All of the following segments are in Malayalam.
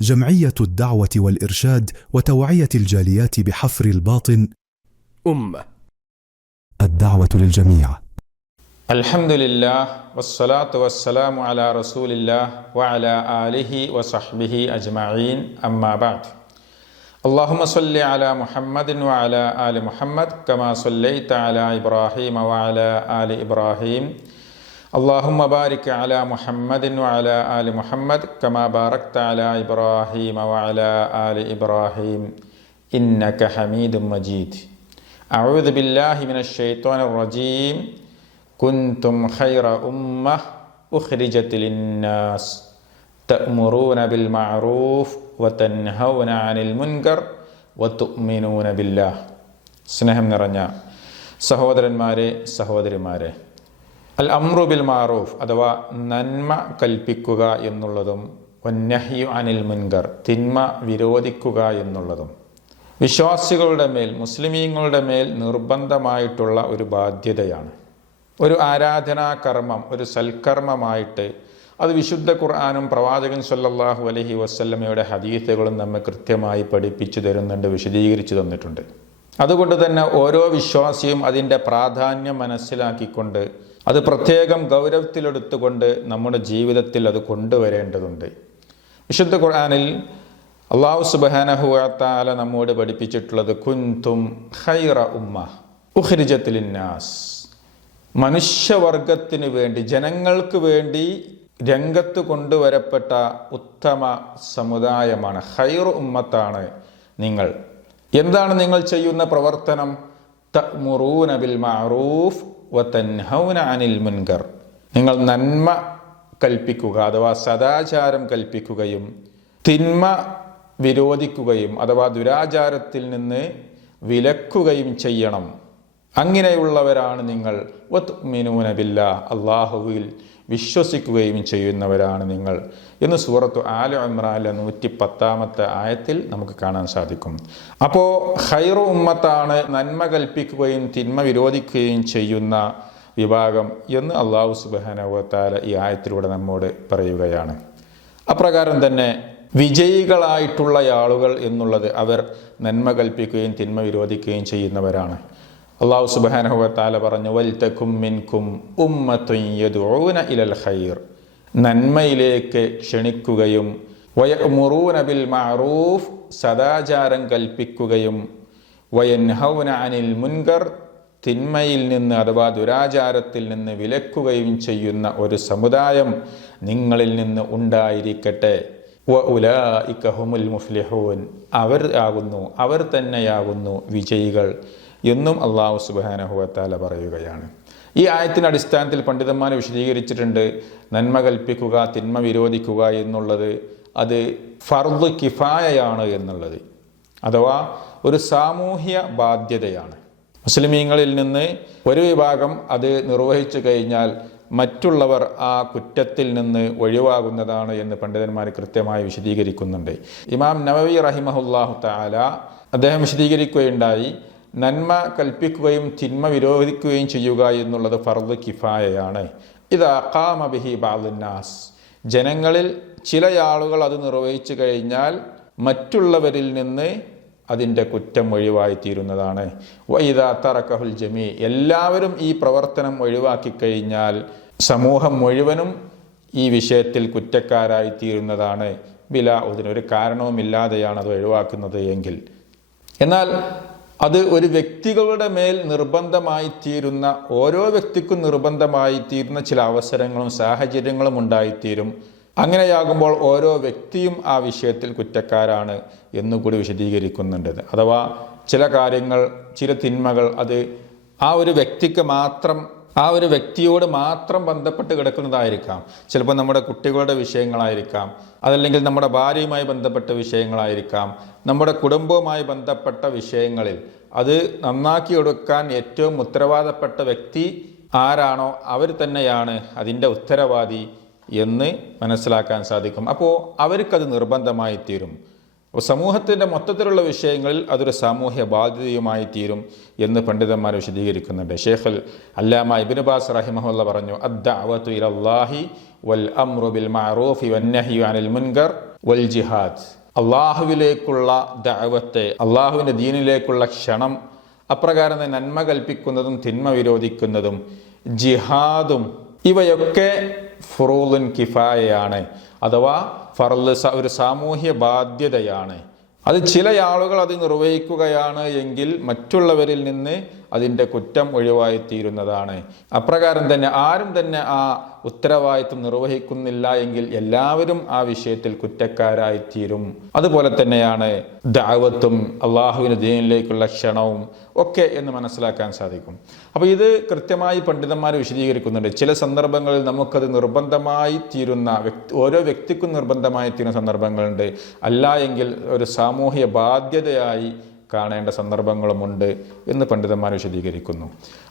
جمعية الدعوة والإرشاد وتوعية الجاليات بحفر الباطن الدعوة للجميع. الحمد لله والصلاة والسلام على رسول الله وعلى آله وصحبه أجمعين أما بعد. اللهم صل على محمد وعلى آل محمد كما صليت على إبراهيم وعلى آل إبراهيم. اللهم بارك على محمد وعلى آل محمد كما باركت على إبراهيم وعلى آل إبراهيم إنك حميد مجيد. أعوذ بالله من الشيطان الرجيم. كنتم خير أمة أخرجت للناس تأمرون بالمعروف وتنهون عن المنكر وتؤمنون بالله. സ്നേഹം നിറഞ്ഞ സഹോദരന്മാരെ സഹോദരിമാരെ, അൽ അംറു ബിൽ മാറൂഫ് അഥവാ നന്മ കൽപ്പിക്കുക എന്നുള്ളതും വന്നഹ്യു അനിൽ മുൻകർ തിന്മ വിരോധിക്കുക എന്നുള്ളതും വിശ്വാസികളുടെ മേൽ, മുസ്ലിമീങ്ങളുടെ മേൽ നിർബന്ധമായിട്ടുള്ള ഒരു ബാധ്യതയാണ്. ഒരു ആരാധനാ കർമ്മം, ഒരു സൽക്കർമ്മമായിട്ട് അത് വിശുദ്ധ ഖുർആനും പ്രവാചകൻ സല്ലല്ലാഹു അലൈഹി വസല്ലമയുടെ ഹദീസുകളും നമ്മെ കൃത്യമായി പഠിപ്പിച്ചു തരുന്നുണ്ട്, വിശദീകരിച്ചു തന്നിട്ടുണ്ട്. അതുകൊണ്ട് തന്നെ ഓരോ വിശ്വാസിയും അതിൻ്റെ പ്രാധാന്യം മനസ്സിലാക്കിക്കൊണ്ട് അത് പ്രത്യേകം ഗൗരവത്തിലെടുത്തുകൊണ്ട് നമ്മുടെ ജീവിതത്തിൽ അത് കൊണ്ടുവരേണ്ടതുണ്ട്. വിശുദ്ധ ഖുർആനിൽ അല്ലാഹു സുബ്ഹാനഹു വ തആല നമ്മോട് പഠിപ്പിച്ചിട്ടുള്ളത് കുൻതും ഖൈറ ഉമ്മ ഉഖ്രിജത് ലിന്നാസ്, മനുഷ്യവർഗത്തിന് വേണ്ടി, ജനങ്ങൾക്ക് വേണ്ടി രംഗത്ത് കൊണ്ടുവരപ്പെട്ട ഉത്തമ സമുദായമാണ്. ഖൈറു ഉമ്മത്താണ് നിങ്ങൾ. എന്താണ് നിങ്ങൾ ചെയ്യുന്ന പ്രവർത്തനം? തഅ്മുറൂന ബിൽ മഅറൂഫ് വതൻഹൗന അനിൽ മുൻകർ. നിങ്ങൾ നന്മ കൽപ്പിക്കുക അഥവാ സദാചാരം കൽപ്പിക്കുകയും തിന്മ വിരോധിക്കുകയും അഥവാ ദുരാചാരത്തിൽ നിന്ന് വിലക്കുകയും ചെയ്യണം. അങ്ങനെയുള്ളവരാണ് നിങ്ങൾ. വതുഅ്മിനൂന ബില്ലാഹ്, അല്ലാഹുവിൽ വിശ്വസിക്കുകയും ചെയ്യുന്നവരാണ് നിങ്ങൾ എന്ന് സൂറത്തു ആല ഇംറാനിലെ 110 ആയത്തിൽ നമുക്ക് കാണാൻ സാധിക്കും. അപ്പോൾ ഖൈറു ഉമ്മത്താണ് നന്മ കൽപ്പിക്കുകയും തിന്മ വിരോധിക്കുകയും ചെയ്യുന്ന വിഭാഗം എന്ന് അല്ലാഹു സുബ്ഹാനഹു വ തആല ഈ ആയത്തിലൂടെ നമ്മോട് പറയുകയാണ്. അപ്രകാരം തന്നെ വിജയികളായിട്ടുള്ള ആളുകൾ എന്നുള്ളത് അവർ നന്മ കൽപ്പിക്കുകയും തിന്മ വിരോധിക്കുകയും ചെയ്യുന്നവരാണ്. അല്ലാഹു സുബ്ഹാനഹു വ തആല പറഞ്ഞു, വൽതകും മിൻകും ഉമ്മത്തുൻ യദ്ഊന ഇലൽ ഖൈർ, നന്മയിലേക്ക് ക്ഷണിക്കുകയും വയഅ്മുറൂന ബിൽ മഅറൂഫ്, സദാചാരം കൽപ്പിക്കുകയും വയൻഹൗന അനിൽ മുൻകർ, തിന്മയിൽ നിന്ന് അഥവാ ദുരാചാരത്തിൽ നിന്ന് വിലക്കുകയും ചെയ്യുന്ന ഒരു സമുദായം നിങ്ങളിൽ നിന്ന് ഉണ്ടായിരിക്കട്ടെ. വഉലൈക ഹുമുൽ മുഫ്ലിഹൂൻ, അവർ തന്നെയാകുന്നു വിജയികൾ എന്നും അല്ലാഹു സുബ്ഹാനഹു വ തആല പറയുകയാണ്. ഈ ആയത്തിൻ്റെ അടിസ്ഥാനത്തിൽ പണ്ഡിതന്മാർ വിശദീകരിച്ചിട്ടുണ്ട്, നന്മ കൽപ്പിക്കുക തിന്മ വിരോധിക്കുക എന്നുള്ളത് അത് ഫർദ് കിഫായയാണ് എന്നുള്ളത്, അഥവാ ഒരു സാമൂഹ്യ ബാധ്യതയാണ്. മുസ്ലിമീങ്ങളിൽ നിന്ന് ഒരു വിഭാഗം അത് നിർവഹിച്ചു കഴിഞ്ഞാൽ മറ്റുള്ളവർ ആ കുറ്റത്തിൽ നിന്ന് ഒഴിവാകുന്നതാണ് എന്ന് പണ്ഡിതന്മാർ കൃത്യമായി വിശദീകരിക്കുന്നുണ്ട്. ഇമാം നവവി റഹിമഹുല്ലാഹു തആല അദ്ദേഹം വിശദീകരിക്കുകയുണ്ടായി, നന്മ കൽപ്പിക്കുകയും തിന്മ വിരോധിക്കുകയും ചെയ്യുക എന്നുള്ളത് ഫർദ് കിഫായയാണ്. ഇദാ ഖാമ ബിഹി ബഅ്ദുന്നാസ്, ജനങ്ങളിൽ ചില ആളുകൾ അത് നിർവഹിച്ചു കഴിഞ്ഞാൽ മറ്റുള്ളവരിൽ നിന്ന് അതിൻ്റെ കുറ്റം ഒഴിവായി തീരുന്നതാണ്. വഇദാ തറകഹുൽ ജമീ, എല്ലാവരും ഈ പ്രവർത്തനം ഒഴിവാക്കി കഴിഞ്ഞാൽ സമൂഹം മുഴുവനും ഈ വിഷയത്തിൽ കുറ്റക്കാരായി തീരുന്നതാണ്. ബിലാ ഉദ്ൻ, ഒരു കാരണവുമില്ലാതെയാണ് അത് ഒഴിവാക്കുന്നത് എങ്കിൽ. എന്നാൽ അത് ഒരു വ്യക്തികളുടെ മേൽ നിർബന്ധമായി തീരുന്ന, ഓരോ വ്യക്തിക്കും നിർബന്ധമായി തീരുന്ന ചില അവസരങ്ങളും സാഹചര്യങ്ങളും ഉണ്ടായിത്തീരും. അങ്ങനെയാകുമ്പോൾ ഓരോ വ്യക്തിയും ആ വിഷയത്തിൽ കുറ്റക്കാരാണ് എന്നുകൂടി വിശദീകരിക്കുന്നുണ്ട്. അഥവാ ചില കാര്യങ്ങൾ, ചില തിന്മകൾ അത് ആ ഒരു വ്യക്തിക്ക് മാത്രം, ആ ഒരു വ്യക്തിയോട് മാത്രം ബന്ധപ്പെട്ട് കിടക്കുന്നതായിരിക്കാം. ചിലപ്പോൾ നമ്മുടെ കുട്ടികളുടെ വിഷയങ്ങളായിരിക്കാം, അതല്ലെങ്കിൽ നമ്മുടെ ഭാര്യയുമായി ബന്ധപ്പെട്ട വിഷയങ്ങളായിരിക്കാം, നമ്മുടെ കുടുംബവുമായി ബന്ധപ്പെട്ട വിഷയങ്ങളിൽ അത് നന്നാക്കി എടുക്കാൻ ഏറ്റവും ഉത്തരവാദപ്പെട്ട വ്യക്തി ആരാണോ അവർ തന്നെയാണ് അതിൻ്റെ ഉത്തരവാദി എന്ന് മനസ്സിലാക്കാൻ സാധിക്കും. അപ്പോൾ അവർക്കത് നിർബന്ധമായി തീരും. സമൂഹത്തിൻ്റെ മൊത്തത്തിലുള്ള വിഷയങ്ങളിൽ അതൊരു സാമൂഹ്യ ബാധ്യതയുമായി തീരും എന്ന് പണ്ഡിതന്മാർ വിശദീകരിക്കുന്നുണ്ട്. ഷെയ്ഖുൽ അല്ലാമ ഇബ്നു ബാസ് റഹിമഹുല്ലാഹ് പറഞ്ഞു, അദ്ദഅവതു ഇലല്ലാഹി വൽ അംറു ബിൽ മഅറൂഫി വന്നഹ്യു അനിൽ മുൻകർ വൽ ജിഹാദ്, അള്ളാഹുവിലേക്കുള്ള ദഅവത്തെ, അള്ളാഹുവിൻ്റെ ദീനിലേക്കുള്ള ക്ഷണം, അപ്രകാരം തന്നെ നന്മ കൽപ്പിക്കുന്നതും തിന്മ വിരോധിക്കുന്നതും ജിഹാദും, ഇവയൊക്കെ ഫുറൂദുൻ കിഫായയാണ്, അഥവാ ഫർള്, ഒരു സാമൂഹ്യ ബാധ്യതയാണ്. അത് ചില ആളുകൾ അത് നിർവഹിക്കുകയാണ് എങ്കിൽ മറ്റുള്ളവരിൽ നിന്ന് അതിൻ്റെ കുറ്റം ഒഴിവായിത്തീരുന്നതാണ്. അപ്രകാരം തന്നെ ആരും തന്നെ ആ ഉത്തരവാദിത്വം നിർവഹിക്കുന്നില്ല എങ്കിൽ എല്ലാവരും ആ വിഷയത്തിൽ കുറ്റക്കാരായിത്തീരും. അതുപോലെ തന്നെയാണ് ദഅവത്തും അള്ളാഹുവിൻ്റെ ദീനിലേക്കുള്ള ക്ഷണവും ഒക്കെ എന്ന് മനസ്സിലാക്കാൻ സാധിക്കും. അപ്പോൾ ഇത് കൃത്യമായി പണ്ഡിതന്മാർ വിശദീകരിക്കുന്നുണ്ട്. ചില സന്ദർഭങ്ങളിൽ നമുക്കത് നിർബന്ധമായി തീരുന്ന, ഓരോ വ്യക്തിക്കും നിർബന്ധമായി തീരുന്ന സന്ദർഭങ്ങളുണ്ട്. അല്ല എങ്കിൽ ഒരു സാമൂഹ്യ ബാധ്യതയായി കാണേണ്ട സന്ദർഭങ്ങളുമുണ്ട് എന്ന് പണ്ഡിതന്മാർ വിശദീകരിക്കുന്നു.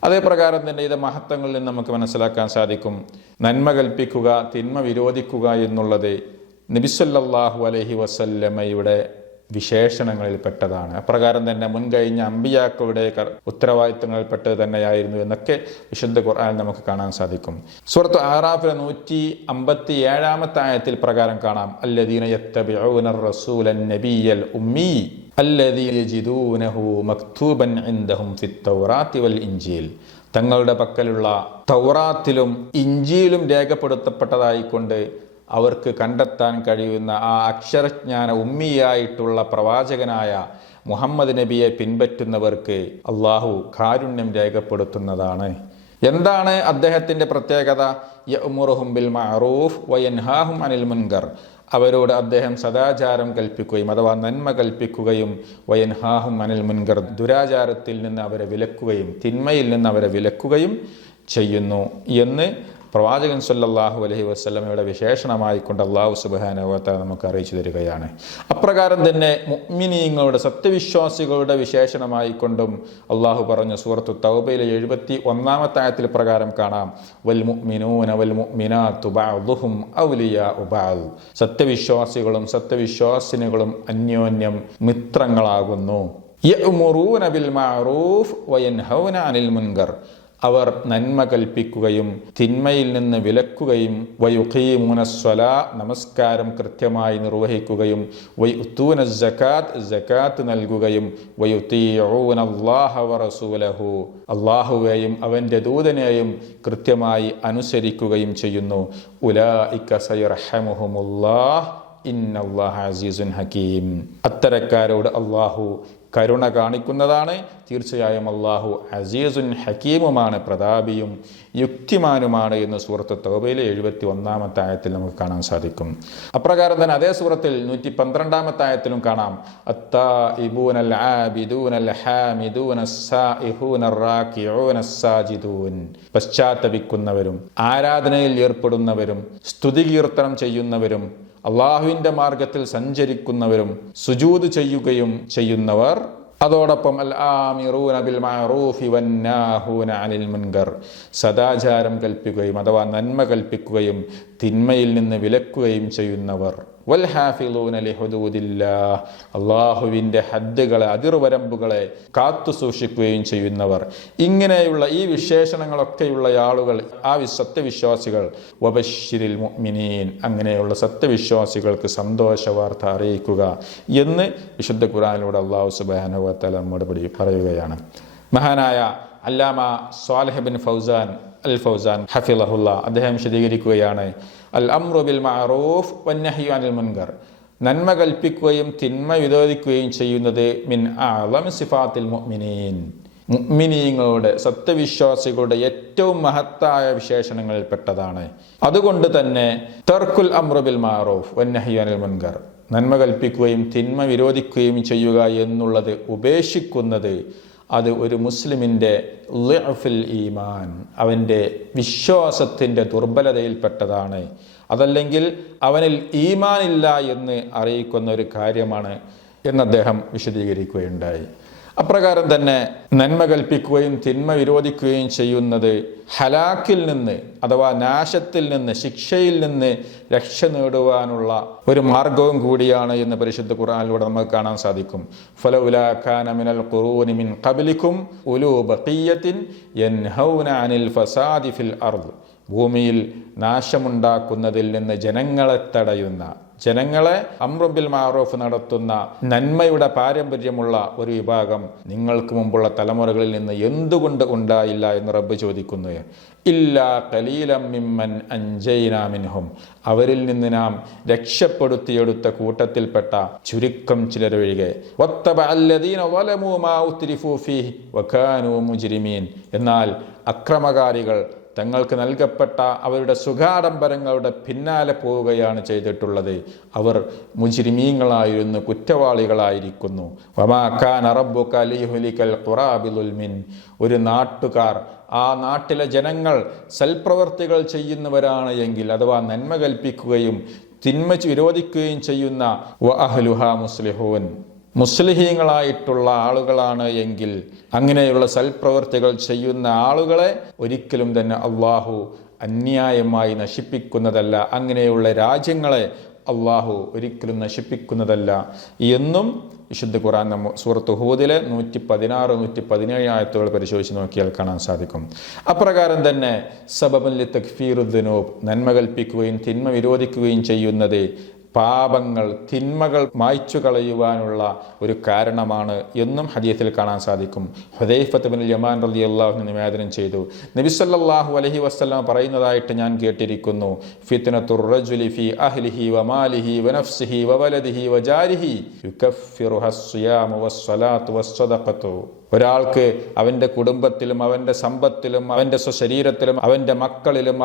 അതേപ്രകാരം തന്നെ ഇത് മഹത്വങ്ങളിൽ നിന്ന് നമുക്ക് മനസ്സിലാക്കാൻ സാധിക്കും. നന്മ കൽപ്പിക്കുക, തിന്മ വിരോധിക്കുക എന്നുള്ളത് നബി സല്ലല്ലാഹു അലൈഹി വസല്ലമയുടെ വിശേഷണങ്ങളിൽ പെട്ടതാണ്. അപ്രകാരം തന്നെ മുൻകഴിഞ്ഞ അമ്പിയാക്കളുടെ ഉത്തരവാദിത്തങ്ങളിൽപ്പെട്ടത് തന്നെയായിരുന്നു എന്നൊക്കെ വിശുദ്ധ ഖുർആനിൽ നമുക്ക് കാണാൻ സാധിക്കും. സൂറത്ത് അഅറാഫിലെ 157 ആയത്തിൽ പ്രകാരം കാണാം, അല്ലദീന യത്തബിഊന റസൂലൻ നബിയ്യൽ ഉമ്മി അല്ലദീ യജിദൂനഹു മക്തൂബൻ ഇൻദഹും ഫിത്തൗറാത്തി വൽ ഇൻജീൽ, തങ്ങളുടെ പക്കലുള്ള തൗറാത്തിലും ഇഞ്ചീലും രേഖപ്പെടുത്തപ്പെട്ടതായിക്കൊണ്ട് അവർക്ക് കണ്ടെത്താൻ കഴിയുന്ന ആ അക്ഷരജ്ഞാന ഉമ്മിയായിട്ടുള്ള പ്രവാചകനായ മുഹമ്മദ് നബിയെ പിൻപറ്റുന്നവർക്ക് അള്ളാഹു കാരുണ്യം രേഖപ്പെടുത്തുന്നതാണ്. എന്താണ് അദ്ദേഹത്തിൻ്റെ പ്രത്യേകത? യഅ്മുറുഹും ബിൽ മഅറൂഫ് വയൻഹാഹും അനിൽ മുൻകർ, അവരോട് അദ്ദേഹം സദാചാരം കൽപ്പിക്കുകയും അഥവാ നന്മ കൽപ്പിക്കുകയും വയൻഹാഹും അനിൽ മുൻകർ, ദുരാചാരത്തിൽ നിന്ന് അവരെ വിലക്കുകയും തിന്മയിൽ നിന്ന് അവരെ വിലക്കുകയും ചെയ്യുന്നു എന്ന് പ്രവാചകൻ സല്ലല്ലാഹു അലൈഹി വസല്ലമയുടെ വിശേഷണമായിക്കൊണ്ട് അല്ലാഹു സുബ്ഹാനഹു വ തആല നമുക്ക് അറിയിച്ചു തരികയാണ്. അപ്രകാരം തന്നെ മുഅ്മിനീങ്ങളുടെ, സത്യവിശ്വാസികളുടെ വിശേഷണമായിക്കൊണ്ടും അള്ളാഹു പറഞ്ഞു. സൂറത്തു തൗബയിലെ 71 ആയത്തിൽ പ്രകാരം കാണാം, വൽ മുഅ്മിനൂന വൽ മുഅ്മിനാത്തു ബഅ്ദുഹും ഔലിയാഉ ബഅദ്, സത്യവിശ്വാസികളും സത്യവിശ്വാസിനികളും അന്യോന്യം മിത്രങ്ങളാകുന്നു. യഅ്മുറൂന ബിൽ മഅറൂഫ് വയൻഹൗന അനിൽ മുൻകർ, അവർ നന്മ കൽപ്പിക്കുകയും തിന്മയിൽ നിന്ന് വിലക്കുകയും വയുഖീമുനസ്സലാ, നമസ്കാരം കൃത്യമായി നിർവഹിക്കുകയും വയുത്തൂന സകാത്ത്, സകാത്ത് നൽകുകയും വയുതീഊനല്ലാഹ വറസൂലഹു, അല്ലാഹുവേയും അവൻ്റെ ദൂതനെയും കൃത്യമായി അനുസരിക്കുകയും ചെയ്യുന്നു. ഉലൈക സയർഹമുഹുമുല്ലാഹ് ഇന്നല്ലാഹ അസീസുൻ ഹകീം, അത്തരക്കാരോട് അല്ലാഹു കരുണ കാണിക്കുന്നതാണ്. തീർച്ചയായും അല്ലാഹു അസീസുൻ ഹക്കീമുമാണ്, പ്രതാപിയും യുക്തിമാനുമാണ് എന്ന് സൂറത്ത് തൗബയിലെ 71 ആയത്തിൽ നമുക്ക് കാണാൻ സാധിക്കും. അപ്രകാരം തന്നെ അതേ സൂറത്തിൽ 112 ആയത്തിലും കാണാം, അത്താഇബൂനൽ ആബിദൂനൽ ഹാമിദൂനസ് സായിഹൂനർ റാകിഊനസ് സാജിദൂൻ, പശ്ചാത്തപിക്കുന്നവരും ആരാധനയിൽ ഏർപ്പെടുന്നവരും സ്തുതികീർത്തനം ചെയ്യുന്നവരും അള്ളാഹുവിൻ്റെ മാർഗത്തിൽ സഞ്ചരിക്കുന്നവരും സുജൂദ് ചെയ്യുകയും ചെയ്യുന്നവർ, അതോടൊപ്പം അൽ ആമിറൂന ബിൽ മഅറൂഫി വന്നാഹൂന അനിൽ മുൻകർ, സദാചാരം കൽപ്പിക്കുകയും അഥവാ നന്മ കൽപ്പിക്കുകയും തിന്മയിൽ നിന്ന് വിലക്കുകയും ചെയ്യുന്നവർ, വൽ ഹാഫിളൂന ലിഹുദൂദില്ലാഹ്, അള്ളാഹുവിൻ്റെ ഹദ്ദുകളെ, അതിർവരമ്പുകളെ കാത്തു സൂക്ഷിക്കുകയും ചെയ്യുന്നവർ. ഇങ്ങനെയുള്ള ഈ വിശേഷണങ്ങളൊക്കെയുള്ള ആളുകൾ, ആ സത്യവിശ്വാസികൾ, വബശ്ശിരിൽ മുഅ്മിനീൻ, അങ്ങനെയുള്ള സത്യവിശ്വാസികൾക്ക് സന്തോഷ വാർത്ത അറിയിക്കുക എന്ന് വിശുദ്ധ ഖുർആനിലൂടെ അല്ലാഹു സുബ്ഹാനഹു വ തആല നമ്മോട് പറയുകയാണ്. മഹാനായ അല്ലാമ സ്വാലിഹ് ബിൻ ഫൗസാൻ അൽ ഫൗസാൻ ഹഫിളഹുല്ലാ അദ്ദേഹം വിശദീകരിക്കുകയാണ്, അൽ അംറു ബിൽ മഅറൂഫ് വന്നഹ്യു അനിൽ മുൻകർ, നന്മ കൽപ്പിക്കുകയും തിന്മ വിരോധിക്കുകയും ചെയ്യുന്നത് മിൻ അഅ്ളമി സിഫാത്തിൽ മുഅ്മിനീൻ, മുഅ്മിനീങ്ങളുടെ സത്യവിശ്വാസികളുടെ ഏറ്റവും മഹത്തായ വിശേഷണങ്ങളിൽപ്പെട്ടതാണ്. അതുകൊണ്ട് തന്നെ തർക്കുൽ അംറു ബിൽ മഅറൂഫ് വന്നഹ്യു അനിൽ മുൻകർ, നന്മ കൽപ്പിക്കുകയും തിന്മ വിരോധിക്കുകയും ചെയ്യുക എന്നുള്ളത് ഉപേക്ഷിക്കുന്നത് അത് ഒരു മുസ്ലിമിൻ്റെ ളിഅഫുൽ ഈമാൻ, അവൻ്റെ വിശ്വാസത്തിൻ്റെ ദുർബലതയിൽപ്പെട്ടതാണ്. അതല്ലെങ്കിൽ അവനിൽ ഈമാനില്ല എന്ന് അറിയിക്കുന്ന ഒരു കാര്യമാണ് എന്ന് അദ്ദേഹം വിശദീകരിക്കുകയുണ്ടായി. അപ്രകാരം തന്നെ നന്മ കൽപ്പിക്കുകയും തിന്മ വിരോധിക്കുകയും ചെയ്യുന്നത് ഹലാക്കിൽ നിന്ന് അഥവാ നാശത്തിൽ നിന്ന്, ശിക്ഷയിൽ നിന്ന് രക്ഷ നേടുവാനുള്ള ഒരു മാർഗവും കൂടിയാണ് എന്ന് പരിശുദ്ധ ഖുർആനിലൂടെ നമുക്ക് കാണാൻ സാധിക്കും. ഫലൗലാ കാന മിനൽ ഖുറൂനി മിൻ ഖബ്ലികും ഉലൂ ബഖിയ്യത്തിൻ യൻഹൗന അനിൽ ഫസാദി ഫിൽ അർദ്, ഭൂമിയിൽ നാശമുണ്ടാക്കുന്നതിൽ നിന്ന് ജനങ്ങളെ തടയുന്ന, ജനങ്ങളെ അംറു ബിൽ മഅറൂഫ് നടത്തുന്ന നന്മയുടെ പാരമ്പര്യമുള്ള ഒരു വിഭാഗം നിങ്ങൾക്ക് മുമ്പുള്ള തലമുറകളിൽ നിന്ന് എന്തുകൊണ്ട് ഉണ്ടായില്ല എന്ന് റബ്ബ് ചോദിക്കുന്നു. ഇല്ലാ ഖലീലം മിമ്മൻ അൻജൈനാ മിൻഹും, അവരിൽ നിന്ന് നാം രക്ഷപ്പെടുത്തിയെടുത്ത കൂട്ടത്തിൽപ്പെട്ട ചുരുക്കം ചിലരൊഴികെ. വത്തബഅല്ലദീന ളലമൂ മാ ഉത്രിഫൂ ഫീഹി വകാനൂ മുജ്രിമീൻ, എന്നാൽ അക്രമകാരികൾ തങ്ങൾക്ക് നൽകപ്പെട്ട അവരുടെ സുഖാഡംബരങ്ങളുടെ പിന്നാലെ പോവുകയാണ് ചെയ്തിട്ടുള്ളത്. അവർ മുജ്രിമീങ്ങളായിരുന്നു, കുറ്റവാളികളായിരിക്കുന്നു. വമാ കാന റബ്ബുക ലിയുഹ്ലികൽ ഖുറാ ബിളുൽമിൻ, ഒരു നാട്ടുകാർ, ആ നാട്ടിലെ ജനങ്ങൾ സൽപ്രവർത്തികൾ ചെയ്യുന്നവരാണ് എങ്കിൽ, അഥവാ നന്മ കൽപ്പിക്കുകയും തിന്മ വിരോധിക്കുകയും ചെയ്യുന്ന വഅഹ്ലുഹാ മുസ്ലിഹൂൻ, മുസ്ലിഹീങ്ങളായിട്ടുള്ള ആളുകളാണ് എങ്കിൽ, അങ്ങനെയുള്ള സൽപ്രവർത്തികൾ ചെയ്യുന്ന ആളുകളെ ഒരിക്കലും തന്നെ അള്ളാഹു അന്യായമായി നശിപ്പിക്കുന്നതല്ല, അങ്ങനെയുള്ള രാജ്യങ്ങളെ അള്ളാഹു ഒരിക്കലും നശിപ്പിക്കുന്നതല്ല എന്നും വിശുദ്ധ ഖുർആൻ സൂറത്ത് ഹൂദിലെ 116, 117 ആയത്തുകൾ പരിശോധിച്ച് നോക്കിയാൽ കാണാൻ സാധിക്കും. അപ്രകാരം തന്നെ സബബൻ ലി തക്ഫീറുദ്ദുനൂബ്, നന്മ കൽപ്പിക്കുകയും തിന്മ വിരോധിക്കുകയും ചെയ്യുന്നത് പാപങ്ങൾ, തിന്മകൾ മായ്ച്ചു കളയുവാനുള്ള ഒരു കാരണമാണ് എന്നും ഹദീസിൽ കാണാൻ സാധിക്കും. ഹുദൈഫത്ത് ബിൻ യമാൻ റളിയല്ലാഹു അൻഹു നിവേദനം ചെയ്തു, നബി സല്ലല്ലാഹു അലൈഹി വസല്ലം പറയുന്നതായിട്ട് ഞാൻ കേട്ടിരിക്കുന്നു, ഫിത്നത്തുർ റജുലി ഫീ അഹ്ലിഹി വമാലിഹി വനഫ്സിഹി വവലദിഹി വജാരിഹി യുകഫിറുഹ അസ്സിയാമു വസ്സലാത്തു വസ്സദഖത്തു. ഒരാൾക്ക് അവൻ്റെ കുടുംബത്തിലും അവൻ്റെ സമ്പത്തിലും അവൻ്റെ സ്വശരീരത്തിലും അവൻ്റെ മക്കളിലും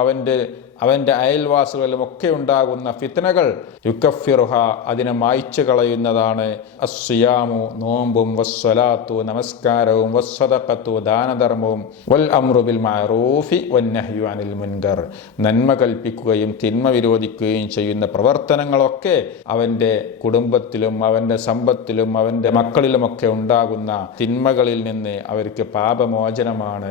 അവൻ്റെ അയൽവാസികളിലും ഒക്കെ ഉണ്ടാകുന്ന ഫിത്നകൾ യുകഫിറുഹ, അതിനെ മായ്ച്ചു കളയുന്നതാണ്. അസ്സിയാമു, നോമ്പും, വസ്സലാത്തു, നമസ്കാരവും, വസ്സദഖത്തു, ദാനധർമ്മവും, വൽ അംറു ബിൽ മഅറൂഫി വന്നഹ്യു അനിൽ മുൻകർ, നന്മ കൽപ്പിക്കുകയും തിന്മ വിരോധിക്കുകയും ചെയ്യുന്ന പ്രവർത്തനങ്ങളൊക്കെ അവൻ്റെ കുടുംബത്തിലും അവൻ്റെ സമ്പത്തിലും അവൻ്റെ മക്കളിലുമൊക്കെ ഉണ്ടാകുന്ന തിന്മകളിൽ നിന്ന് അവർക്ക് പാപമോചനമാണ്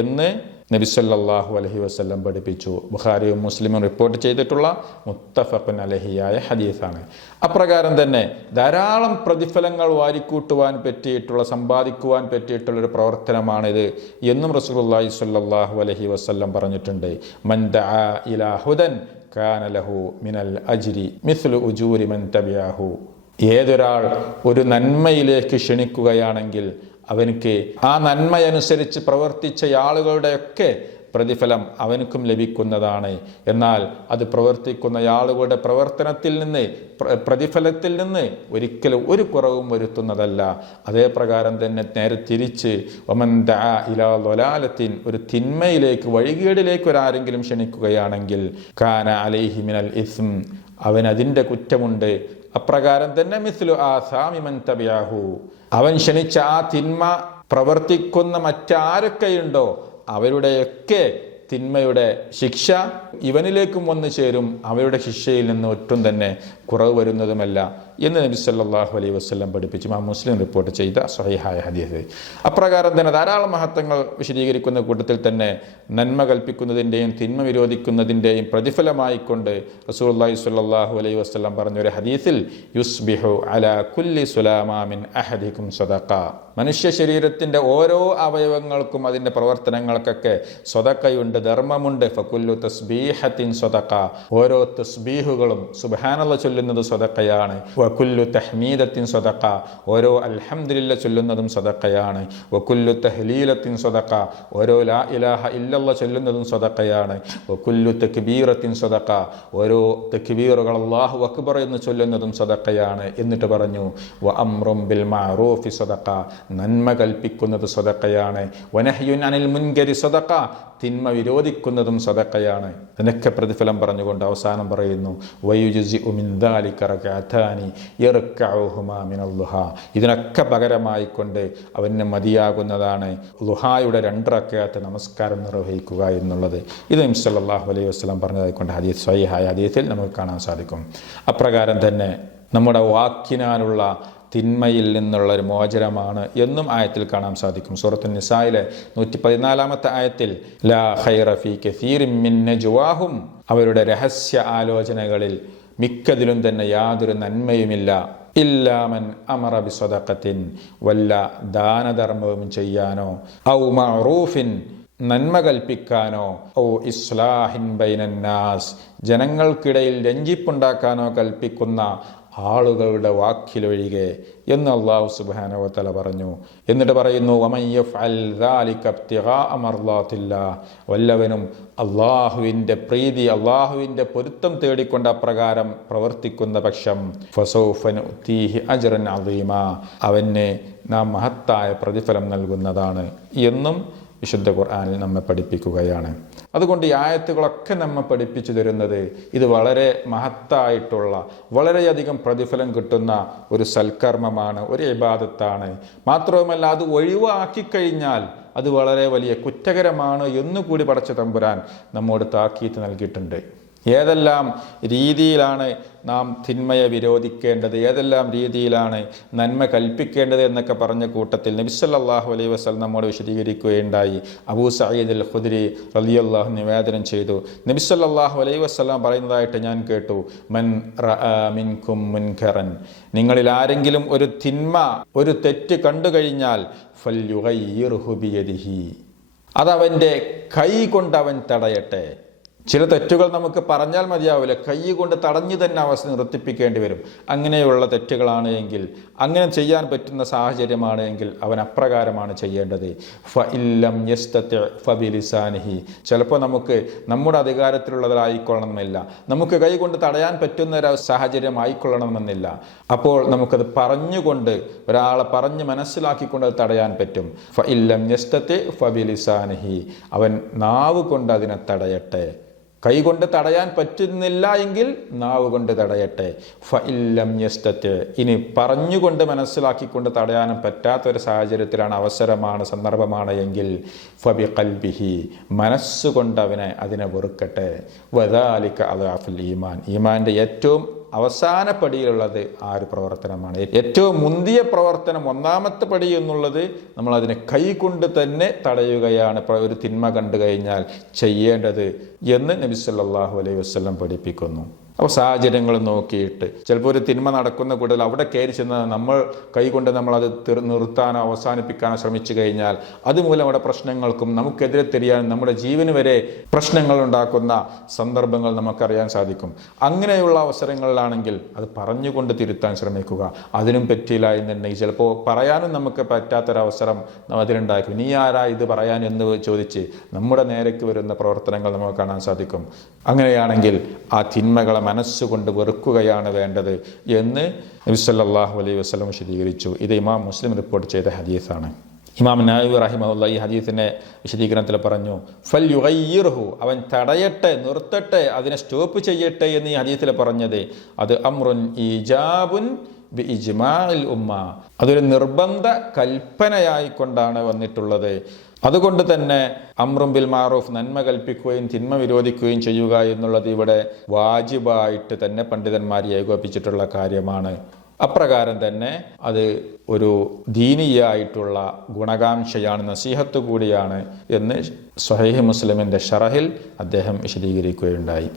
എന്ന് നബി സല്ലല്ലാഹു അലൈഹി വസല്ലം പഠിപ്പിച്ചു. ബുഖാരിയും മുസ്ലിമും റിപ്പോർട്ട് ചെയ്തിട്ടുള്ള മുത്തഫഖുൻ അലൈഹിയായ ഹദീസാണ്. അപ്രകാരം തന്നെ ധാരാളം പ്രതിഫലങ്ങൾ വാരിക്കൂട്ടുവാൻ പറ്റിയിട്ടുള്ള, സമ്പാദിക്കുവാൻ പറ്റിയിട്ടുള്ള ഒരു പ്രവർത്തനമാണിത് എന്നും റസൂലുള്ളാഹി സ്വല്ലല്ലാഹു അലൈഹി വസല്ലം പറഞ്ഞിട്ടുണ്ട്. മൻ ദഅ ഇലാ ഹുദൻ കാന ലഹു മിനൽ അജ്രി മിസ്ലു ഉജൂരി മൻ തബിഅഹു, ഏതൊരാൾ ഒരു നന്മയിലേക്ക് ക്ഷണിക്കുകയാണെങ്കിൽ അവനക്ക് ആ നന്മയനുസരിച്ച് പ്രവർത്തിച്ച ആളുകളുടെയൊക്കെ പ്രതിഫലം അവനക്കും ലഭിക്കുന്നതാണ്. എന്നാൽ അത് പ്രവർത്തിക്കുന്ന ആളുകളുടെ പ്രവർത്തനത്തിൽ നിന്ന്, പ്രതിഫലത്തിൽ നിന്ന് ഒരിക്കലും ഒരു കുറവും വരുത്തുന്നതല്ല. അതേ പ്രകാരം തന്നെ നേരെ തിരിച്ച് വമൻ ദഅ ഇലാ ളലാലത്തിൻ, ഒരു തിന്മയിലേക്ക്, വഴികേടിലേക്ക് ഒരാരെങ്കിലും ക്ഷണിക്കുകയാണെങ്കിൽ കാന അലൈഹി മിനൽ ഇസ്ം, അവൻ അതിൻ്റെ കുറ്റമുണ്ട്. അപ്രകാരം തന്നെ മിസ്ലു ആസാമി മൻ തബിഅഹു, അവൻ ക്ഷണിച്ച ആ തിന്മ പ്രവർത്തിക്കുന്ന മറ്റാരൊക്കെയുണ്ടോ അവരുടെയൊക്കെ തിന്മയുടെ ശിക്ഷ ഇവനിലേക്കും വന്നു ചേരും, അവരുടെ ശിക്ഷയിൽ നിന്ന് ഒട്ടും തന്നെ കുറവ് വരുന്നതുമല്ല എന്ന് നബി സല്ലല്ലാഹു അലൈഹി വസല്ലം പഠിപ്പിച്ചു. ഇമാം മുസ്ലിം റിപ്പോർട്ട് ചെയ്ത സ്വഹീഹായ ഹദീസ്. അപ്രകാരം തന്നെ ധാരാളം മഹത്വങ്ങൾ വിശദീകരിക്കുന്ന കൂട്ടത്തിൽ തന്നെ നന്മ കൽപ്പിക്കുന്നതിൻ്റെയും തിന്മ വിരോധിക്കുന്നതിൻ്റെയും പ്രതിഫലമായിക്കൊണ്ട് റസൂലുള്ളാഹി സ്വല്ലല്ലാഹു അലൈഹി വസല്ലം പറഞ്ഞൊരു ഹദീസിൽ യുസ്ബിഹു അലാ കുല്ലി സുലാമാ മിൻ അഹദികും സദഖ, മനുഷ്യ ശരീരത്തിൻ്റെ ഓരോ അവയവങ്ങൾക്കും അതിൻ്റെ പ്രവർത്തനങ്ങൾക്കൊക്കെ സ്വതക്കയുണ്ട്, ധർമ്മമുണ്ട്. ഫകുല്ലു തസ്ബീഹത്തിൻ സ്വതക്ക, ഓരോ തസ്ബീഹുകളും സുബ്ഹാനല്ലാഹ് ചൊല്ലുന്നത് സ്വതക്കയാണ്. വകുല്ലു തഹ്മീദത്തിൻ സ്വതക്ക, ഓരോ അൽഹംദുലില്ലാഹ് ചൊല്ലുന്നതും സ്വതക്കയാണ്. വകുല്ലു തഹ്ലീലത്തിൻ സ്വതക്ക, ഓരോ ലാ ഇലാഹ ഇല്ലല്ലാഹ് ചൊല്ലുന്നതും സ്വതക്കയാണ്. വകുല്ലു തക്ബീറത്തിൻ സ്വതക്ക, ഓരോ തക്ബീറുകൾ അല്ലാഹു അക്ബർ എന്ന് ചൊല്ലുന്നതും സ്വതക്കയാണ്. എന്നിട്ട് പറഞ്ഞു വ അംറും ബിൽ മഅറൂഫി സ്വതക്ക, നന്മ കൽപ്പിക്കുന്നത് സ്വതക്കയാണ്. വനഹ്യുൻ അനിൽ മുൻകരി സ്വതക്ക, തിന്മ വിരോധിക്കുന്നതും സദഖയാണ്. ഇതിനൊക്കെ പ്രതിഫലം പറഞ്ഞുകൊണ്ട് അവസാനം പറയുന്നു വയുജ്സിഉ മിൻ ദാലിക റകഅതാനി യർകഉഹുമാ മിനൽ ളുഹാ, ഇതിനൊക്കെ പകരമായിക്കൊണ്ട് അവന് മതിയാകുന്നതാണ് ളുഹായുടെ 2 റകഅത്ത് നമസ്കാരം നിർവഹിക്കുക എന്നുള്ളത്. ഇത് നബി സല്ലല്ലാഹു അലൈഹി വസല്ലം പറഞ്ഞതായിക്കൊണ്ട് ഹദീസ് സ്വഹീഹായ ഹദീസിൽ നമുക്ക് കാണാൻ സാധിക്കും. അപ്രകാരം തന്നെ നമ്മുടെ വാക്കിനാലുള്ള തിന്മയിൽ നിന്നുള്ള ഒരു മോചനമാണ് എന്നും ആയത്തിൽ കാണാൻ സാധിക്കും. സൂറത്തുൻ നിസായിലെ 114-ാമത്തെ ആയത്തിൽ ലാ ഖൈറ ഫീ കസീറിൻ മിൻ നജ്വാഹും, അവരുടെ രഹസ്യ ആലോചനകളിൽ മിക്കതിലും തന്നെ യാതൊരു നന്മയുമില്ല. ഇല്ലാ മൻ അമറ ബിസ്സദഖത്തിൻ, വല്ല ദാനധർമ്മവും ചെയ്യാനോ ഔ മഅറൂഫിൻ, നന്മ കൽപ്പിക്കാനോ ഔ ഇസ്ലാഹിൻ ബൈനന്നാസ് ജനങ്ങൾക്കിടയിൽ രഞ്ജിപ്പുണ്ടാക്കാനോ കൽപ്പിക്കുന്ന ആളുകളുടെ വാക്കിലൊഴികെ എന്ന് അല്ലാഹു സുബ്ഹാനഹു വ തആല പറഞ്ഞു. എന്നിട്ട് പറയുന്നു വമൻ യഫ്അൽ ദാലിക ഇബ്തിഗാഅ മർളാത്തില്ലാഹ് വല്ലവനും അല്ലാഹുവിൻ്റെ പ്രീതി അല്ലാഹുവിൻ്റെ പൊരുത്തം തേടിക്കൊണ്ട് അപ്രകാരം പ്രവർത്തിക്കുന്ന പക്ഷം ഫസൗഫ നുഅ്തീഹി അജ്റൻ അദീമാ അവന് നാം മഹത്തായ പ്രതിഫലം നൽകുന്നതാണ് എന്നും വിശുദ്ധ ഖുർആനിൽ നമ്മെ പഠിപ്പിക്കുകയാണ്. അതുകൊണ്ട് ഈ ആയത്തുകളൊക്കെ നമ്മെ പഠിപ്പിച്ചു തരുന്നത് ഇത് വളരെ മഹത്തായിട്ടുള്ള വളരെയധികം പ്രതിഫലം കിട്ടുന്ന ഒരു സൽക്കർമ്മമാണ്, ഒരു ഇബാദത്താണ്. മാത്രവുമല്ല അത് ഒഴിവാക്കിക്കഴിഞ്ഞാൽ അത് വളരെ വലിയ കുറ്റകരമാണ് എന്നുകൂടി പടച്ച തമ്പുരാൻ നമ്മോട് താക്കീത്ത് നൽകിയിട്ടുണ്ട്. ഏതെല്ലാം രീതിയിലാണ് നാം തിന്മയെ വിരോധിക്കേണ്ടത്, ഏതെല്ലാം രീതിയിലാണ് നന്മ കൽപ്പിക്കേണ്ടത് എന്നൊക്കെ പറഞ്ഞ കൂട്ടത്തിൽ നബി സല്ലല്ലാഹു അലൈഹി വസല്ലം നമ്മോട് വിശദീകരിക്കുകയുണ്ടായി. അബൂ സഈദ് അൽ ഖുദ്രി റളിയല്ലാഹു നിവേദനം ചെയ്തു, നബി സല്ലല്ലാഹു അലൈഹി വസല്ലം പറയുന്നതായിട്ട് ഞാൻ കേട്ടു, മൻ റഅ മിൻകും മുൻകറൻ നിങ്ങളിൽ ആരെങ്കിലും ഒരു തിന്മ ഒരു തെറ്റ് കണ്ടു കഴിഞ്ഞാൽ ഫൽയുഗയ്യിർഹു ബിയദിഹി അതവൻ്റെ കൈ കൊണ്ട് അവൻ തടയട്ടെ. ചില തെറ്റുകൾ നമുക്ക് പറഞ്ഞാൽ മതിയാവില്ല, കൈ കൊണ്ട് തടഞ്ഞു തന്നെ അവസ്ഥ നിർത്തിപ്പിക്കേണ്ടി വരും. അങ്ങനെയുള്ള തെറ്റുകളാണ് എങ്കിൽ, അങ്ങനെ ചെയ്യാൻ പറ്റുന്ന സാഹചര്യമാണ് എങ്കിൽ അവൻ അപ്രകാരമാണ് ചെയ്യേണ്ടത്. ഫഇല്ലം യസ്തതി ഫബിലിസാനിഹി ചിലപ്പോൾ നമുക്ക് നമ്മുടെ അധികാരത്തിലുള്ളതായിക്കൊള്ളണമെന്നില്ല, നമുക്ക് കൈ കൊണ്ട് തടയാൻ പറ്റുന്ന ഒരു സാഹചര്യം ആയിക്കൊള്ളണമെന്നില്ല. അപ്പോൾ നമുക്കത് പറഞ്ഞുകൊണ്ട് ഒരാളെ പറഞ്ഞ് മനസ്സിലാക്കിക്കൊണ്ട് അത് തടയാൻ പറ്റും. ഫഇല്ലം യസ്തതി ഫബിലിസാനിഹി അവൻ നാവ് കൊണ്ട് അതിനെ തടയട്ടെ. കൈകൊണ്ട് തടയാൻ പറ്റുന്നില്ല എങ്കിൽ നാവ് കൊണ്ട് തടയട്ടെ. ഫഇല്ലം യസ്തതി ഇനി പറഞ്ഞുകൊണ്ട് മനസ്സിലാക്കിക്കൊണ്ട് തടയാനും പറ്റാത്തൊരു സാഹചര്യത്തിലാണ്, അവസരമാണ്, സന്ദർഭമാണ് എങ്കിൽ ഫബിഖൽബിഹി മനസ്സുകൊണ്ട് അതിനെ വെറുക്കട്ടെ. വദാലിക അദ്അഫുൽ ഈമാൻ ഈമാന്റെ ഏറ്റവും അവസാന പടിയിലുള്ളത് ആ ഒരു പ്രവർത്തനമാണ്. ഏറ്റവും മുന്തിയ പ്രവർത്തനം, ഒന്നാമത്തെ പടി എന്നുള്ളത് നമ്മൾ അതിനെ കൈ കൊണ്ട് തന്നെ തടയുകയാണ് ഒരു തിന്മ കണ്ടു കഴിഞ്ഞാൽ ചെയ്യേണ്ടത് എന്ന് നബി സല്ലല്ലാഹു അലൈഹി വസല്ലം പഠിപ്പിക്കുന്നു. അപ്പോൾ സാഹചര്യങ്ങൾ നോക്കിയിട്ട് ചിലപ്പോൾ ഒരു തിന്മ നടക്കുന്ന കൂടുതൽ അവിടെ കയറി ചെന്ന് നമ്മൾ കൈകൊണ്ട് നമ്മളത് നിർത്താനോ അവസാനിപ്പിക്കാനോ ശ്രമിച്ചു കഴിഞ്ഞാൽ അതുമൂലം അവിടെ പ്രശ്നങ്ങൾക്കും നമുക്കെതിരെ തിരിയാനും നമ്മുടെ ജീവന് വരെ പ്രശ്നങ്ങൾ ഉണ്ടാക്കുന്ന സന്ദർഭങ്ങൾ നമുക്കറിയാൻ സാധിക്കും. അങ്ങനെയുള്ള അവസരങ്ങളിലാണെങ്കിൽ അത് പറഞ്ഞുകൊണ്ട് തിരുത്താൻ ശ്രമിക്കുക. അതിനും പറ്റില്ല എന്നുണ്ടെങ്കിൽ ചിലപ്പോൾ പറയാനും നമുക്ക് പറ്റാത്തൊരവസരം അതിലുണ്ടാക്കും. നീ ആരാ ഇത് പറയാൻ എന്ന് ചോദിച്ച് നമ്മുടെ നേരേക്ക് വരുന്ന പ്രവർത്തനങ്ങൾ നമുക്ക് കാണാൻ സാധിക്കും. അങ്ങനെയാണെങ്കിൽ ആ തിന്മകളെ മനസ്സുകൊണ്ട് വെറുക്കുകയാണ് വേണ്ടത് എന്ന് നബി സല്ലല്ലാഹു അലൈഹി വസല്ലം വിശദീകരിച്ചു. ഇത് ഇമാം മുസ്ലിം റിപ്പോർട്ട് ചെയ്ത ഹദീസാണ്. ഇമാം നവവി റഹിമഹുല്ലാഹ് ഈ ഹദീസിന്റെ വിശദീകരണത്തിൽ പറഞ്ഞു, ഫൽയുഗയ്യിർഹു അവൻ തടയട്ടെ, നിർത്തട്ടെ, അതിനെ സ്റ്റോപ്പ് ചെയ്യട്ടെ എന്ന് ഈ ഹദീസിൽ പറഞ്ഞത് അത് അംറുൻ ഈജാബുൻ ബി ഇജ്മാഇൽ ഉമ്മ അതൊരു നിർബന്ധ കൽപ്പനയായിക്കൊണ്ടാണ് വന്നിട്ടുള്ളത്. അതുകൊണ്ട് തന്നെ അംറും ബിൽ മാറൂഫ് നന്മ കൽപ്പിക്കുകയും തിന്മ വിരോധിക്കുകയും ചെയ്യുക എന്നുള്ളത് ഇവിടെ വാജിബായിട്ട് തന്നെ പണ്ഡിതന്മാർ ഏകോപിപ്പിച്ചിട്ടുള്ള കാര്യമാണ്. അപ്രകാരം തന്നെ അത് ഒരു ദീനിയായിട്ടുള്ള ഗുണകാംക്ഷയാണ്, നസീഹത്ത് കൂടിയാണ് എന്ന് സ്വഹീഹ് മുസ്ലിമിൻ്റെ ഷറഹിൽ അദ്ദേഹം വിശദീകരിക്കുകയുണ്ടായി.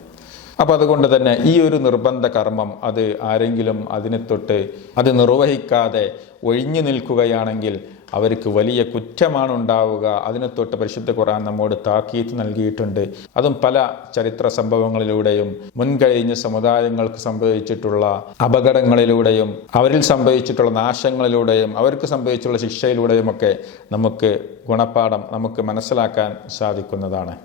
അപ്പോൾ അതുകൊണ്ട് തന്നെ ഈ ഒരു നിർബന്ധ കർമ്മം അത് ആരെങ്കിലും അതിനെ തൊട്ട് അത് നിർവഹിക്കാതെ ഒഴിഞ്ഞു നിൽക്കുകയാണെങ്കിൽ അവർക്ക് വലിയ കുറ്റമാണ് ഉണ്ടാവുക. അതിനെ തൊട്ട് പരിശുദ്ധ ഖുർആൻ നമ്മോട് താക്കീത്ത് നൽകിയിട്ടുണ്ട്. അതും പല ചരിത്ര സംഭവങ്ങളിലൂടെയും മുൻകഴിഞ്ഞ സമുദായങ്ങൾക്ക് സംഭവിച്ചിട്ടുള്ള അപകടങ്ങളിലൂടെയും അവരിൽ സംഭവിച്ചിട്ടുള്ള നാശങ്ങളിലൂടെയും അവർക്ക് സംഭവിച്ചിട്ടുള്ള ശിക്ഷയിലൂടെയും ഒക്കെ നമുക്ക് ഗുണപാഠം നമുക്ക് മനസ്സിലാക്കാൻ സാധിക്കുന്നതാണ്.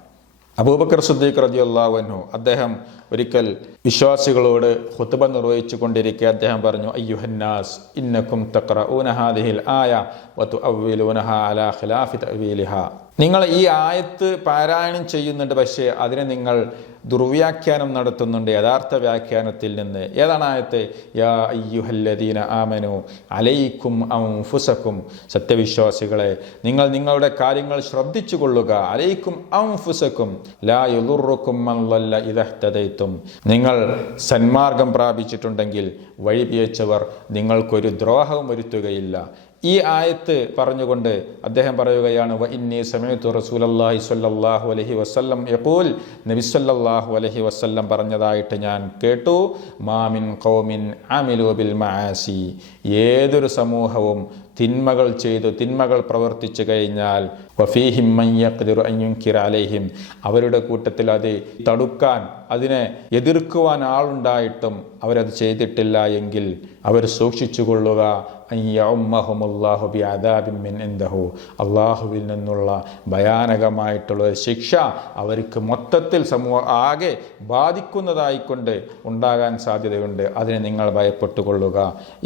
അബൂബക്കർ സിദ്ദീഖ് റളിയല്ലാഹു അൻഹു അദ്ദേഹം ഒരിക്കൽ വിശ്വാസികളോട് ഖുത്ബ നിർവഹിച്ചു കൊണ്ടിരിക്കെ അദ്ദേഹം പറഞ്ഞു, അയ്യുഹന്നാസ് ഇന്നക്കും തഖറഊന ഹാദിഹിൽ ആയ വതുഅവ്വിലൂനഹാ അലാ ഖിലാഫി തഅവീലിഹാ നിങ്ങൾ ഈ ആയത്ത് പാരായണം ചെയ്യുന്നുണ്ട്, പക്ഷേ അതിനെ നിങ്ങൾ ദുർവ്യാഖ്യാനം നടത്തുന്നുണ്ട് യഥാർത്ഥ വ്യാഖ്യാനത്തിൽ നിന്ന്. ഏതാണ് ആയത്ത്? യാ അയ്യുഹല്ലദീന ആമനു അലൈക്കും അൻഫുസക്കും സത്യവിശ്വാസികളെ നിങ്ങൾ നിങ്ങളുടെ കാര്യങ്ങൾ ശ്രദ്ധിച്ചു കൊള്ളുക. അലൈക്കും അൻഫുസക്കും ലാ യദുറുക്കും മൻ ളല്ല ഇദാ ഇഹ്തദൈതും നിങ്ങൾ സന്മാർഗം പ്രാപിച്ചിട്ടുണ്ടെങ്കിൽ വഴിപിഴച്ചവർ നിങ്ങൾക്കൊരു ദ്രോഹവും വരുത്തുകയില്ല. ഈ ആയത്ത് പറഞ്ഞുകൊണ്ട് അദ്ദേഹം പറയുകയാണ്, വ ഇന്നി സമഅതു റസൂലല്ലാഹി സ്വല്ലല്ലാഹു അലൈഹി വസല്ലം യഖൂൽ നബി സ്വല്ലല്ലാഹു അലൈഹി വസല്ലം പറഞ്ഞതായിട്ട് ഞാൻ കേട്ടു, മാ മിൻ ഖൗമിൻ അമിലു ബിൽ മആസി ഏതൊരു സമൂഹവും തിന്മകൾ ചെയ്തു തിന്മകൾ പ്രവർത്തിച്ചു കഴിഞ്ഞാൽ വഫീഹിം മൻ യഖ്ദിറു അൻ യുൻകിറ അലൈഹിം, അവരുടെ കൂട്ടത്തിൽ അത് തടുക്കാൻ, അതിനെ എതിർക്കുവാൻ ആളുണ്ടായിട്ടും അവരത് ചെയ്തിട്ടില്ല എങ്കിൽ അവർ സൂക്ഷിച്ചുകൊള്ളുക, അയ്യഉമ്മഹുമുല്ലാഹു ബിഅദാബിൻ മിൻ ഇൻദഹു, അള്ളാഹുവിൽ നിന്നുള്ള ഭയാനകമായിട്ടുള്ള ശിക്ഷ അവർക്ക് മൊത്തത്തിൽ സമൂഹം ആകെ ബാധിക്കുന്നതായിക്കൊണ്ട് ഉണ്ടാകാൻ സാധ്യതയുണ്ട്. അതിനെ നിങ്ങൾ ഭയപ്പെട്ടുകൊള്ളുക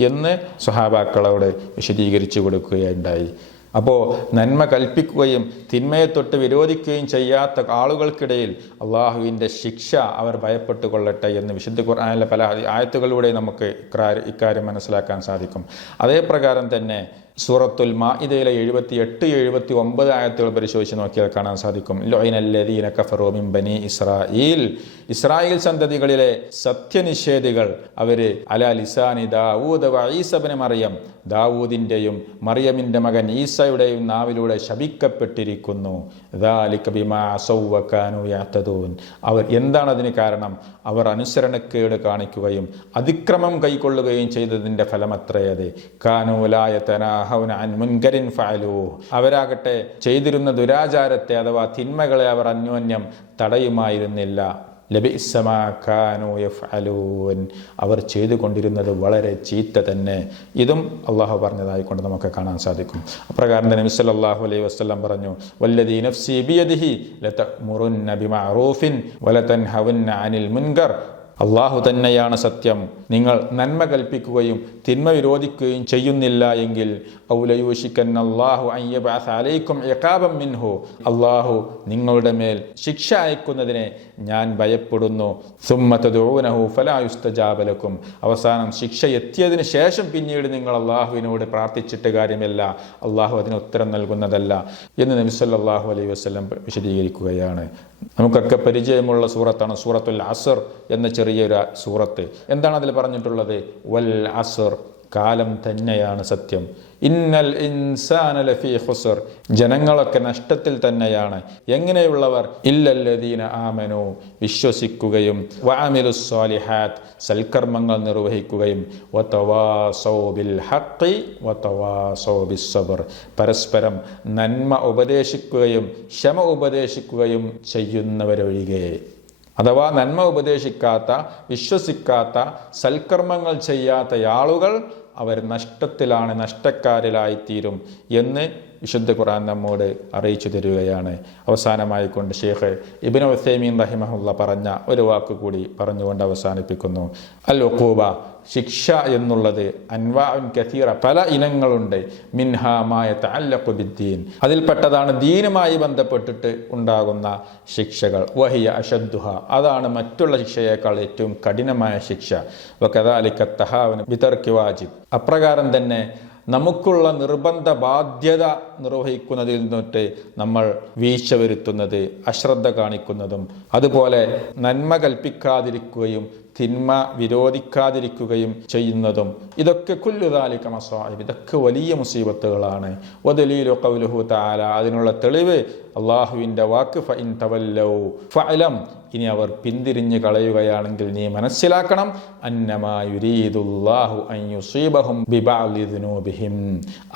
എന്ന് സ്വഹാബാക്കളോട് വിശദീകരിച്ചു കൊടുക്കുകയുണ്ടായി. അപ്പോൾ നന്മ കൽപ്പിക്കുകയും തിന്മയെ തൊട്ട് വിരോധിക്കുകയും ചെയ്യാത്ത ആളുകൾക്കിടയിൽ അള്ളാഹുവിൻ്റെ ശിക്ഷ അവർ ഭയപ്പെട്ടുകൊള്ളട്ടെ എന്ന് വിശുദ്ധ ഖുർആനിലെ പല ആയത്തുകളിലൂടെ നമുക്ക് ഇക്കാര്യം മനസ്സിലാക്കാൻ സാധിക്കും. അതേ പ്രകാരം തന്നെ സൂറത്തുൽ മാഇദയിലെ 78, 79 ആയത്തുകൾ പരിശോധിച്ച് നോക്കിയാൽ കാണാൻ സാധിക്കും. ലഅനല്ലദീന കഫറൂ മിൻ ബനി ഇസ്രായീൽ, ഇസ്രായേൽ സന്തതികളിലെ സത്യനിഷേധികൾ അവര് അലാ ലിസാനി ദാവൂദ് വ ഈസ ഇബ്നു മറിയം, ദാവൂദിൻ്റെയും മറിയമിൻ്റെ മകൻ ഈസയുടെയും നാവിലൂടെ ശപിക്കപ്പെട്ടിരിക്കുന്നു. ദാലിക ബിമാ അസൗ വ കാനൂ യഅ്തദൂൻ, അവർ എന്താണ് അതിന് കാരണം? അവർ അനുസരണക്കേട് കാണിക്കുകയും അതിക്രമം കൈക്കൊള്ളുകയും ചെയ്തതിൻ്റെ ഫലമത്രയത്. കാനൂ ലാ യതനാഹൗന അൻ മുൻകരിൻ ഫഅലൂഹ്, അവരാകട്ടെ ചെയ്തിരുന്ന ദുരാചാരത്തെ അഥവാ തിന്മകളെ അവർ അന്യോന്യം തടയുമായിരുന്നില്ല. ലബിഇസ മാ കാനൂ യഫ്അലൂൻ, അവർ ചെയ്തുകൊണ്ടിരുന്നത് വളരെ ചീത്ത തന്നെ. ഇതും അള്ളാഹു പറഞ്ഞതായിക്കൊണ്ട് നമുക്ക് കാണാൻ സാധിക്കും. അപ്രകാരം നബി സല്ലല്ലാഹു അലൈഹി വസല്ലം പറഞ്ഞു, വല്ലദീ നഫ്സി ബിയദിഹി ലതഅ്മുറുന്ന ബിമഅറൂഫിൻ വലതൻഹവുന്ന അനിൽ മുൻകർ, അള്ളാഹു തന്നെയാണ് സത്യം, നിങ്ങൾ നന്മ കൽപ്പിക്കുകയും തിന്മ വിരോധിക്കുകയും ചെയ്യുന്നില്ല എങ്കിൽ ഔലയൂഷിക്കന്നല്ലാഹു അൻ യബ്അസ അലൈക്കും ഇഖാബൻ മിൻഹു, അള്ളാഹു നിങ്ങളുടെ മേൽ ശിക്ഷ അയക്കുന്നതിനെ ഞാൻ ഭയപ്പെടുന്നു. സുമ്മ തദഊനഹു ഫലാ യുസ്തജാബ ലക്കും, അവസാനം ശിക്ഷ എത്തിയതിന് ശേഷം പിന്നീട് നിങ്ങൾ അള്ളാഹുവിനോട് പ്രാർത്ഥിച്ചിട്ട് കാര്യമില്ല, അള്ളാഹു അതിന് ഉത്തരം നൽകുന്നതല്ല എന്ന് നബി സല്ലല്ലാഹു അലൈഹി വസല്ലം വിശദീകരിക്കുകയാണ്. നമുക്കൊക്കെ പരിചയമുള്ള സൂറത്താണ് സൂറത്തുൽ അസ്ർ എന്ന ചെറിയൊരു സൂറത്ത്. എന്താണ് അതിൽ പറഞ്ഞിട്ടുള്ളത്? വൽ അസ്ർ, കാലം തന്നെയാണ് സത്യം. ഇന്നൽ ഇൻസാന ലഫീ ഖുസ്ർ, ജനങ്ങളൊക്കെ നഷ്ടത്തിൽ തന്നെയാണ്. എങ്ങനെയുള്ളവർ? ഇല്ലല്ലദീന ആമനു, വിശ്വസിക്കുകയും വഅമിലുസ് സ്വാലിഹാത്ത്, സൽക്കർമ്മങ്ങൾ നിർവഹിക്കുകയും വതവാസൗ ബിൽ ഹഖ് വതവാസൗ ബിസ് സബ്ർ, പരസ്പരം നന്മ ഉപദേശിക്കുകയും ക്ഷമ ഉപദേശിക്കുകയും ചെയ്യുന്നവരൊഴികെ. അഥവാ നന്മ ഉപദേശിക്കാത്ത, വിശ്വസിക്കാത്ത, സൽക്കർമ്മങ്ങൾ ചെയ്യാത്ത ആളുകൾ അവർ നഷ്ടത്തിലാണ്, നഷ്ടക്കാരിലായിത്തീരും എന്ന് വിശുദ്ധ ഖുർആൻ നമ്മോട് അറിയിച്ചു തരികയാണ്. അവസാനമായി കൊണ്ട് ഷെയ്ഖ് ഇബ്നു ഉസൈമീൻ റഹിമഹുള്ള പറഞ്ഞ ഒരു വാക്കുകൂടി പറഞ്ഞുകൊണ്ട് അവസാനിപ്പിക്കുന്നു. അൽ ഉഖൂബ, ശിക്ഷ എന്നുള്ളത് അൻവാഉൻ കസീറ, പല ഇനങ്ങളുണ്ട്. മിൻഹാ മാ യതഅല്ലഖു ബിദ്ദീൻ, അതിൽപ്പെട്ടതാണ് ദീനുമായി ബന്ധപ്പെട്ടിട്ട് ഉണ്ടാകുന്ന ശിക്ഷകൾ. വഹിയ അശദ്ദുഹ, അതാണ് മറ്റുള്ള ശിക്ഷയേക്കാൾ ഏറ്റവും കഠിനമായ ശിക്ഷ. വകദാലിക തഹാവുന ബിതർകി വാജിബ്, അപ്രകാരം തന്നെ നമുക്കുള്ള നിർബന്ധ ബാധ്യത നിർവഹിക്കുന്നതിൽ നിന്നിട്ട് നമ്മൾ വീഴ്ച വരുത്തുന്നത്, അശ്രദ്ധ കാണിക്കുന്നതും, അതുപോലെ നന്മ കൽപ്പിക്കാതിരിക്കുകയും തിന്മ വിരോധിക്കാതിരിക്കുകയും ചെയ്യുന്നതും, ഇതൊക്കെ കുല്ലു ദാലിക മസാഇബ്, ഇതൊക്കെ വലിയ മുസീബത്തുകളാണ്. വദലീലു ഖൗലുഹു തആല, അതിനുള്ള തെളിവ് അള്ളാഹുവിൻ്റെ വാക്ക് ഫഇൻ തവല്ലൗ ഫഅലം, ഇനി അവർ പിന്തിരിഞ്ഞ് കളയുകയാണെങ്കിൽ നീ മനസ്സിലാക്കണം, അന്നമാ യുരീദുല്ലാഹു അൻ യുസീബഹും ബിബഅദി ദുനൂബിഹിം,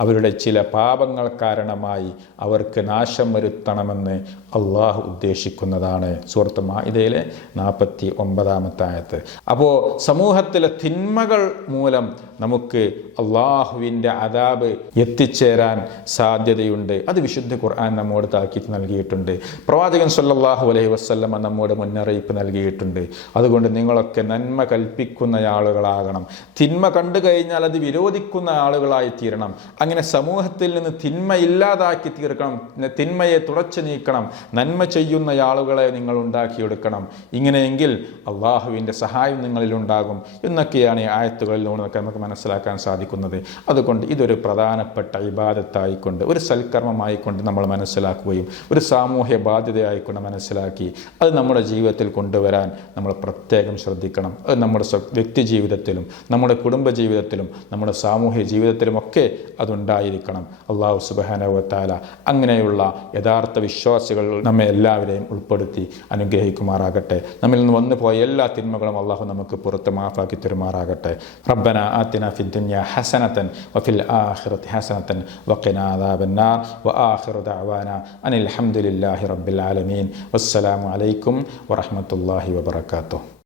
അവരുടെ ചില പാപങ്ങൾ കാരണമായി അവർക്ക് നാശം വരുത്തണമെന്ന് അള്ളാഹു ഉദ്ദേശിക്കുന്നതാണ്. സൂറത്ത് മാഇദയിലെ 49-ാമത്തെ ആയത്ത്. അപ്പോൾ സമൂഹത്തിലെ തിന്മകൾ മൂലം നമുക്ക് അള്ളാഹുവിൻ്റെ അദാബ് എത്തിച്ചേരാൻ സാധ്യതയുണ്ട്. അത് വിശുദ്ധ ഖുർആൻ നമ്മോട് താക്കീത് നൽകിയിട്ടുണ്ട്. പ്രവാചകൻ സല്ലല്ലാഹു അലൈഹി വസല്ലമ നമ്മോട് മുന്നറിയിപ്പ് നൽകിയിട്ടുണ്ട്. അതുകൊണ്ട് നിങ്ങളൊക്കെ നന്മ കൽപ്പിക്കുന്ന ആളുകളാകണം. തിന്മ കണ്ടു കഴിഞ്ഞാൽ അത് വിരോധിക്കുന്ന ആളുകളായി തീരണം. അങ്ങനെ സമൂഹത്തിൽ നിന്ന് തിന്മ ഇല്ലാതാക്കി തീർക്കണം, തിന്മയെ തുടച്ചു നീക്കണം, നന്മ ചെയ്യുന്ന ആളുകളെ നിങ്ങൾ ഉണ്ടാക്കിയെടുക്കണം. ഇങ്ങനെയെങ്കിൽ അള്ളാഹുവിൻ്റെ സഹായം നിങ്ങളിലുണ്ടാകും എന്നൊക്കെയാണ് ഈ ആയത്തുകളിലൂടെ നമുക്ക് മനസ്സിലാക്കാൻ സാധിക്കുന്നത്. അതുകൊണ്ട് ഇതൊരു പ്രധാനപ്പെട്ട ഇബാദത്തായിക്കൊണ്ട്, ഒരു സൽക്കർമ്മമായിക്കൊണ്ട് നമ്മൾ മനസ്സിലാക്കുകയും ഒരു സാമൂഹ്യ ബാധ്യതയായിക്കൊണ്ട് മനസ്സിലാക്കി അത് നമ്മുടെ ജീവിതത്തിൽ കൊണ്ടുവരാൻ നമ്മൾ പ്രത്യേകം ശ്രദ്ധിക്കണം. അത് നമ്മുടെ വ്യക്തി ജീവിതത്തിലും നമ്മുടെ കുടുംബ ജീവിതത്തിലും നമ്മുടെ സാമൂഹ്യ ജീവിതത്തിലുമൊക്കെ അതുണ്ടായിരിക്കണം. അള്ളാഹു സുബ്ഹാനഹു വ തആല അങ്ങനെയുള്ള യഥാർത്ഥ വിശ്വാസികൾ നമ്മെ എല്ലാവരെയും ഉൾപ്പെടുത്തി അനുഗ്രഹിക്കുമാറാകട്ടെ. നമ്മിൽ നിന്ന് വന്നു പോയ എല്ലാ തിന്മകളും അള്ളാഹു നമുക്ക് പുറത്ത് മാഫാക്കി തരുമാറാകട്ടെ. റബ്ബന ആതിന ഫിദ് ദുനിയ ഹസനതൻ വഫിൽ ആഖിറതി ഹസനതൻ വഖിനാ അദാബന്നാർ വആഖിറു ദഅവാന അനിൽ ഹംദുലില്ലാഹി റബ്ബിൽ ആലമീൻ. വസ്സലാമു അലൈക്കും വറഹ്മത്തുള്ളാഹി വബറകാതുഹു.